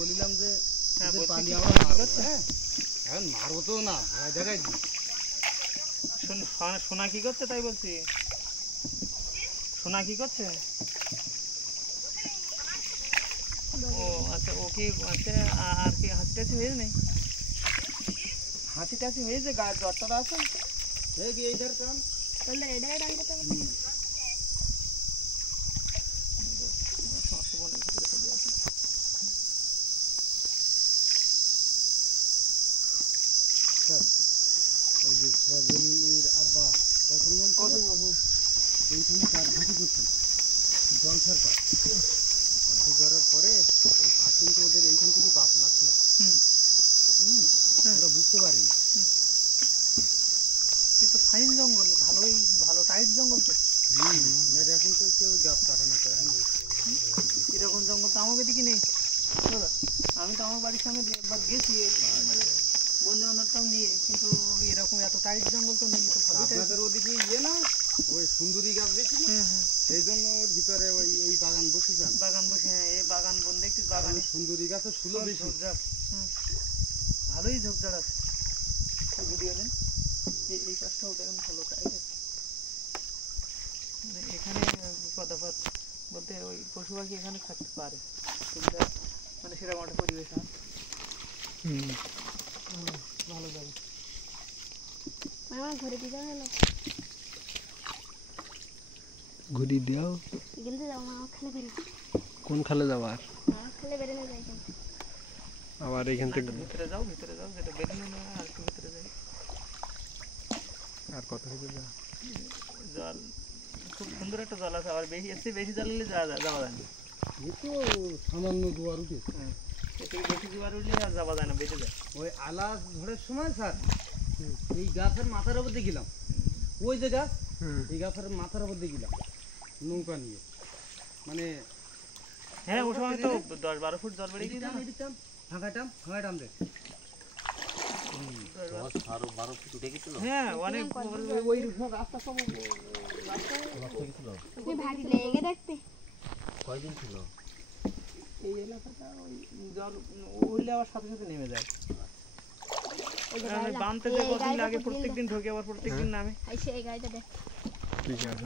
বলিলাম যে পানি আমরা মারবো, হ্যাঁ এখন মারবো তো না, ভয় দেখাই দিই। সোনা কি করছে তাই বলছি, সোনা কি করছে? ও আচ্ছা, ও কি আচ্ছা, আর কি হাঁচি টাচি হয়েছে নেই? হাঁচি টাচি হয়েছে, গায়ের জ্বরটা আছে এইটার কাম তাহলে এটাই ডালতে হবে। ওই যে সোয়াবিনের আব্বা এইখানে কাঠ ঘাটি করছে, জলসার কাঠ ঘাটি করার পরে ওই কাঠ কিন্তু ওদের এইখান থেকে পাপ লাগছে, ওরা বুঝতে পারিনি। তো ফাইন জঙ্গল, ভালোই ভালো টাইট জঙ্গল তো। এখন তো কেউ গাছ কাটে না, এরকম জঙ্গল তো আমাকে দিকে নেই দাদা। আমি তো আমার বাড়ির সামনে একবার গেছি বন্ধু বান্ধবটাও নিয়ে, কিন্তু এরকম এত টাইট জঙ্গল তো নেই। আপনাদের ওদিকে ইয়ে না ওই সুন্দরী গাছ দেখি, সেই জন্য ওর ভিতরে ওই এই বাগান বসেছেন, বাগান বসে। হ্যাঁ, এই বাগান বন দেখছি, বাগানে সুন্দরী গাছে ফুলও বেশি, ঝোপঝাড় ভালোই ঝোপঝাড় আছে। ভিডিও নেন, এই কাজটাও দেখেন ভালো টাইট আছে। মানে এখানে পদাপাত বলতে ওই পশু পাখি এখানে থাকতে পারে, কিন্তু মানে সেরকম একটা পরিবেশ না। ভালো যাবে। ঘুরে দিতে হলো, ঘুরি দিও। গেলতে যাও মা, খালে বেরো। কোন খালে যাবার? খালে বেরো না যাই, আবার এখান থেকে ভিতরে যাও, ভিতরে যাও, যেটা বেরিয়ে না আর একটু ভিতরে যাই। আর কত ভিতরে যাও? জল খুব সুন্দর একটা জল আছে, আবার বেশি জল হলে যাওয়া যায় না। সামান্য জোয়ার উঠে, বেশি জোয়ার উঠলে আর যাওয়া যায় না, বেঁচে যায়। ওই আলা ঝড়ের সময় স্যার এই গাছের মাথার উপর দিয়ে গেলাম, ওই যে গাছ, এই গাছের মাথার উপর দিয়ে গেলাম নৌকা নিয়ে, মানে হ্যাঁ ওই সময় তো 10-12 ফুট জল বেড়ে গিয়েছিল। ফাঁকাটাম দেখ, হ্যাঁ অনেক ওই রাস্তা সব ভারী লেগে দেখতে। কয়দিন ছিল এই এলাকাটা? ওই জল উঠলে আবার সাথে সাথে নেমে যায়। বানতে যে কদিন লাগে, প্রত্যেকদিন ঢোকে আবার প্রত্যেকদিন নামে। এই গাড়িটা দেখ, ঠিক আছে।